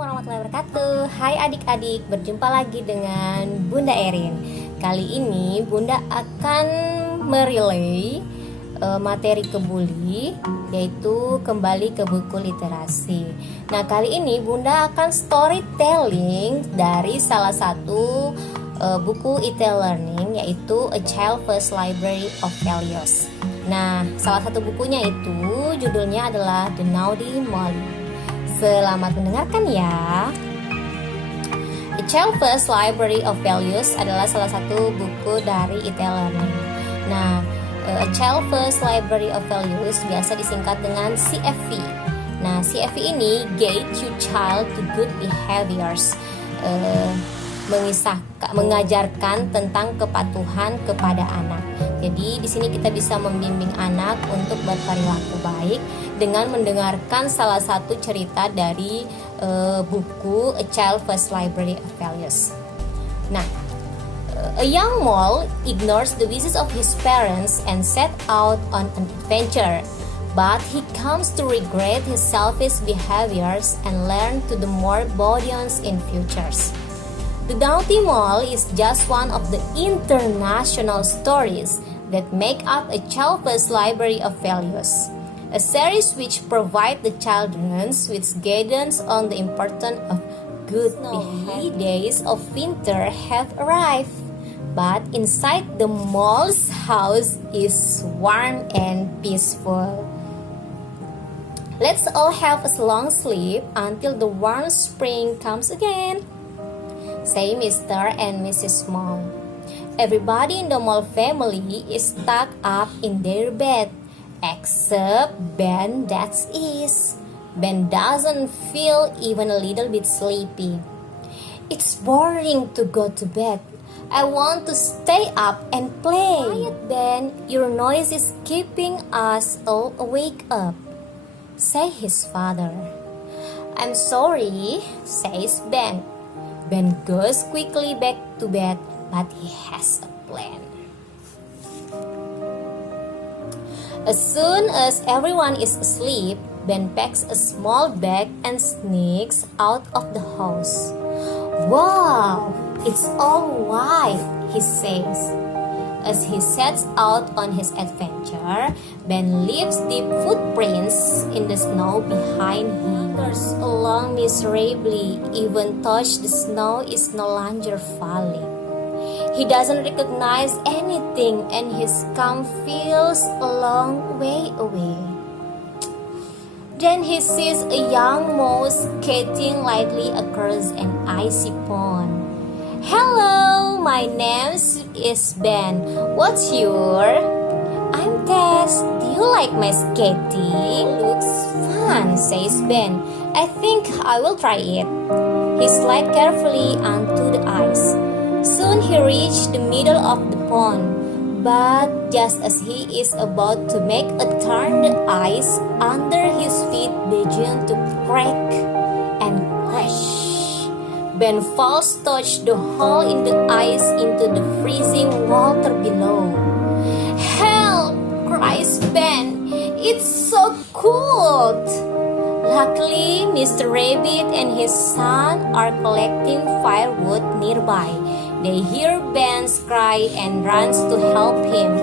warahmatullahi wabarakatuh. Hai adik-adik, berjumpa lagi dengan Bunda Erin. Kali ini Bunda akan merelay materi kebuli, yaitu kembali ke buku literasi. Nah, kali ini Bunda akan storytelling dari salah satu buku e-learning, yaitu A Child First Library of Values. Nah, salah satu bukunya itu judulnya adalah The Naughty Molly. Selamat mendengarkan ya. A Child First Library of Values adalah salah satu buku dari e-learning. Nah, A Child First Library of Values biasa disingkat dengan CFV. Nah, CFV ini Guide Your Child to Good Behaviors, mengajarkan tentang kepatuhan kepada anak. Jadi di sini kita bisa membimbing anak untuk berperilaku baik dengan mendengarkan salah satu cerita dari buku A Child First Library of Values. Nah, a young mole ignores the wishes of his parents and set out on an adventure, but he comes to regret his selfish behaviors and learn to do more bodyons in futures. The Naughty Mole is just one of the international stories that make up A Child First Library of Values, a series which provide the children with guidance on the importance of good behavior. Days of winter have arrived, but inside the mole's house is warm and peaceful. Let's all have a long sleep until the warm spring comes again, say Mr. and Mrs. Mole. Everybody in the Mole family is stuck up in their bed, except Ben, that is. Ben doesn't feel even a little bit sleepy. It's boring to go to bed. I want to stay up and play. Quiet, Ben. Your noise is keeping us all awake up, say his father. I'm sorry, says Ben. Ben goes quickly back to bed, but he has a plan. As soon as everyone is asleep, Ben packs a small bag and sneaks out of the house. Wow, it's all white, he says. As he sets out on his adventure, Ben leaves deep footprints in the snow behind him. He wanders along miserably, even though the snow is no longer falling. He doesn't recognize anything, and his scum feels a long way away. Then he sees a young mouse skating lightly across an icy pond. Hello, my name is Ben. What's your? I'm Tess. Do you like my skating? Looks fun, says Ben. I think I will try it. He slides carefully onto the ice. Soon he reached the middle of the pond, but just as he is about to make a turn, the ice under his feet began to crack and crash. Ben falls, touch the hole in the ice into the freezing water below. Help! Cries Ben. It's so cold! Luckily, Mr. Rabbit and his son are collecting firewood nearby. They hear Ben's cry and runs to help him.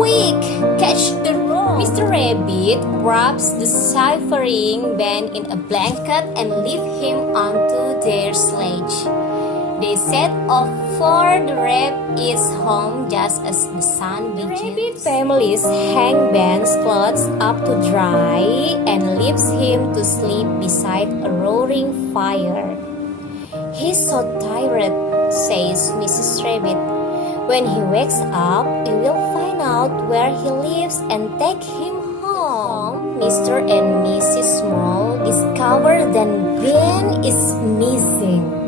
Quick! Catch the rope! Mr. Rabbit wraps the shivering Ben in a blanket and lift him onto their sledge. They set off for the rabbit's home just as the sun begins. Rabbit families hang Ben's clothes up to dry and leaves him to sleep beside a roaring fire. He's so tired, says Mrs. Rabbit. When he wakes up, we will find out where he lives and take him home. Mr. and Mrs. Mole discover that Ben is missing.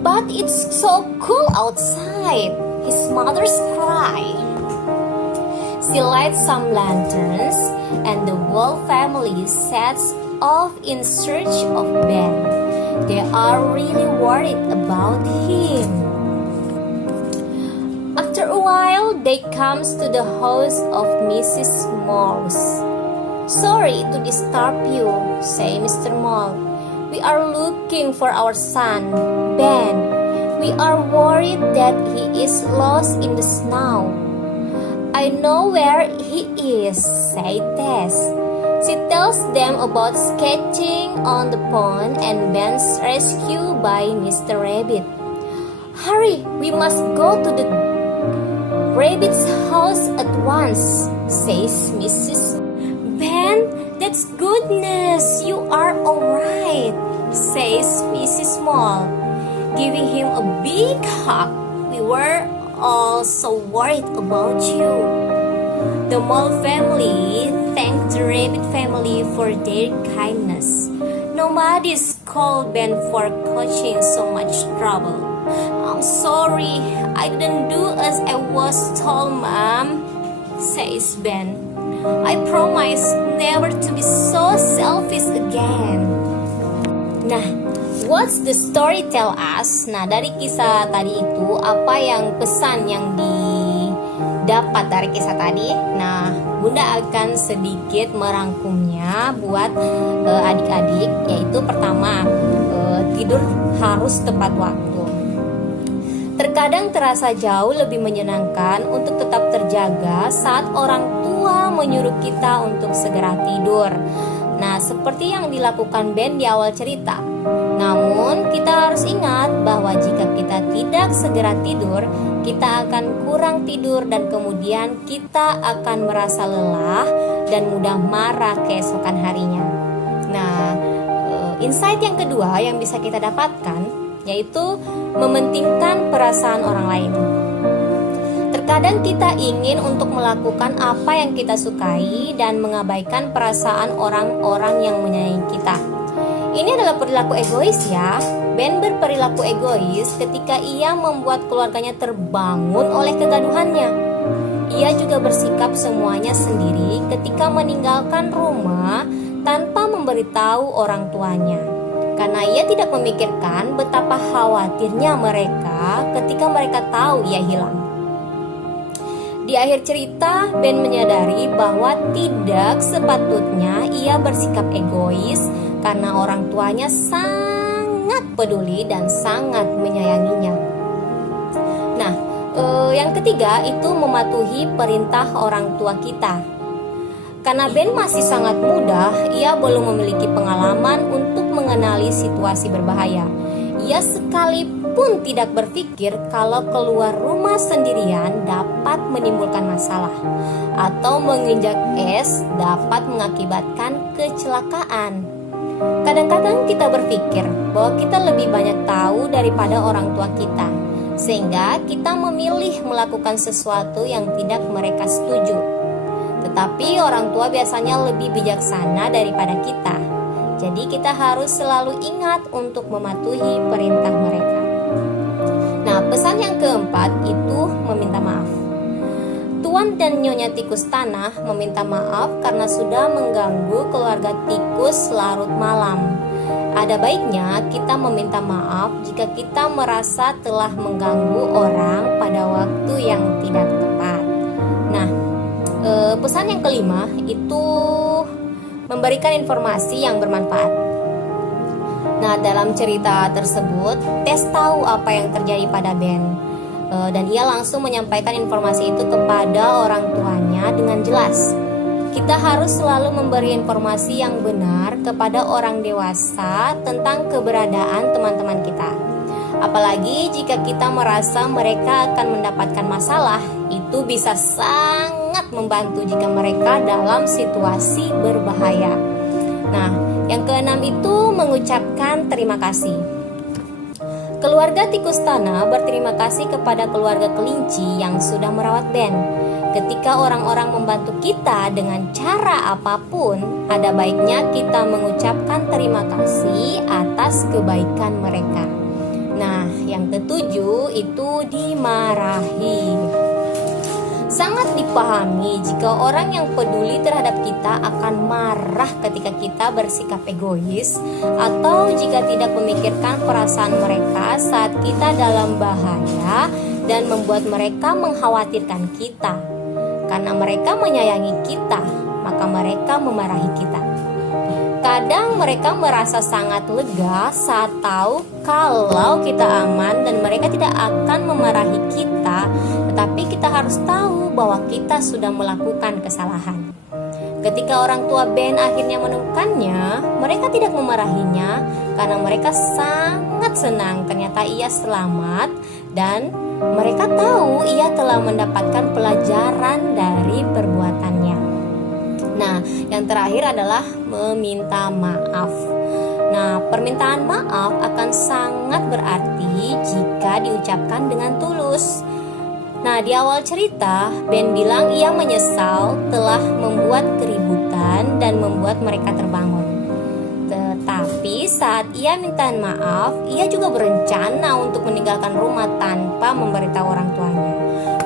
But it's so cool outside, his mother's cry. She lights some lanterns, and the whole family sets off in search of Ben. They are really worried about him. After a while, they comes to the house of Mrs. Mouse. Sorry to disturb you, say Mr. Mole. We are looking for our son, Ben. We are worried that he is lost in the snow. I know where he is, said Tess. She tells them about sketching on the pond and Ben's rescue by Mr. Rabbit. Hurry, we must go to the rabbit's house at once, says Mrs. Ben, that's good news. You are alright, says Mrs. Mole, giving him a big hug. We were all so worried about you. The Mole family thanked the Rabbit family for their kindness. Nobody scolded Ben for causing so much trouble. I'm sorry, I didn't do as I was told, Mom, says Ben. I promise never to be so selfish again. Nah, what's the story tell us? Nah, dari kisah tadi itu, apa yang pesan yang didapat dari kisah tadi? Nah, Bunda akan sedikit merangkumnya buat adik-adik, yaitu pertama, tidur harus tepat waktu. Terkadang terasa jauh lebih menyenangkan untuk tetap terjaga saat orang tua menyuruh kita untuk segera tidur. Nah, seperti yang dilakukan Ben di awal cerita. Namun, kita harus ingat bahwa jika kita tidak segera tidur, kita akan kurang tidur dan kemudian kita akan merasa lelah dan mudah marah keesokan harinya. Nah, insight yang kedua yang bisa kita dapatkan yaitu mementingkan perasaan orang lain. Terkadang kita ingin untuk melakukan apa yang kita sukai dan mengabaikan perasaan orang-orang yang menyayangi kita. Ini adalah perilaku egois ya. Ben berperilaku egois ketika ia membuat keluarganya terbangun oleh kegaduhannya. Ia juga bersikap semuanya sendiri ketika meninggalkan rumah tanpa memberitahu orang tuanya. Karena ia tidak memikirkan betapa khawatirnya mereka ketika mereka tahu ia hilang. Di akhir cerita, Ben menyadari bahwa tidak sepatutnya ia bersikap egois karena orang tuanya sangat peduli dan sangat menyayanginya. Nah, yang ketiga itu mematuhi perintah orang tua kita. Karena Ben masih sangat muda, ia belum memiliki pengalaman untuk mengenali situasi berbahaya. Ia sekalipun tidak berpikir kalau keluar rumah sendirian dapat menimbulkan masalah atau menginjak es dapat mengakibatkan kecelakaan. Kadang-kadang kita berpikir bahwa kita lebih banyak tahu daripada orang tua kita, sehingga kita memilih melakukan sesuatu yang tidak mereka setuju. Tetapi orang tua biasanya lebih bijaksana daripada kita. Jadi kita harus selalu ingat untuk mematuhi perintah mereka. Nah, pesan yang keempat itu meminta maaf. Tuan dan Nyonya Tikus Tanah meminta maaf karena sudah mengganggu keluarga tikus larut malam. Ada baiknya kita meminta maaf jika kita merasa telah mengganggu orang pada waktu yang tidak tepat. Nah, pesan yang kelima itu memberikan informasi yang bermanfaat. Nah, dalam cerita tersebut, Tess tahu apa yang terjadi pada Ben, dan ia langsung menyampaikan informasi itu kepada orang tuanya dengan jelas. Kita harus selalu memberi informasi yang benar kepada orang dewasa tentang keberadaan teman-teman kita. Apalagi jika kita merasa mereka akan mendapatkan masalah, itu bisa sangat membantu jika mereka dalam situasi berbahaya. Nah, yang keenam itu mengucapkan terima kasih. Keluarga Tikus Tanah berterima kasih kepada keluarga kelinci yang sudah merawat Ben. Ketika orang-orang membantu kita dengan cara apapun, ada baiknya kita mengucapkan terima kasih atas kebaikan mereka. Nah, yang ketujuh itu dimarahi. Sangat dipahami jika orang yang peduli terhadap kita akan marah ketika kita bersikap egois atau jika tidak memikirkan perasaan mereka saat kita dalam bahaya dan membuat mereka mengkhawatirkan kita. Karena mereka menyayangi kita, maka mereka memarahi kita. Terkadang mereka merasa sangat lega saat tahu kalau kita aman dan mereka tidak akan memarahi kita, tetapi kita harus tahu bahwa kita sudah melakukan kesalahan. Ketika orang tua Ben akhirnya menemukannya, mereka tidak memarahinya karena mereka sangat senang ternyata ia selamat dan mereka tahu ia telah mendapatkan pelajaran dari perbuatannya. Nah, yang terakhir adalah meminta maaf. Nah, permintaan maaf akan sangat berarti jika diucapkan dengan tulus. Nah, di awal cerita, Ben bilang ia menyesal telah membuat keributan dan membuat mereka terbangun. Tetapi saat ia minta maaf, ia juga berencana untuk meninggalkan rumah tanpa memberitahu orang tuanya.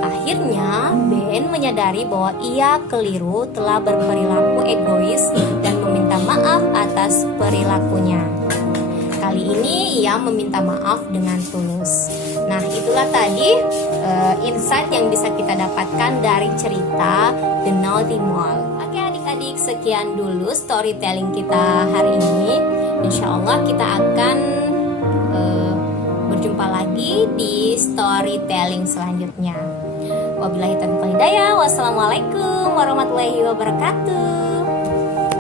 Akhirnya, Ben menyadari bahwa ia keliru telah berperilaku egois dan meminta maaf atas perilakunya. Kali ini ia meminta maaf dengan tulus. Nah, itulah tadi insight yang bisa kita dapatkan dari cerita The Naughty Mall. Oke adik-adik, sekian dulu storytelling kita hari ini. Insya Allah kita akan berjumpa lagi di storytelling selanjutnya. Wabillahi taufiq wal hidayah. Wassalamualaikum warahmatullahi wabarakatuh.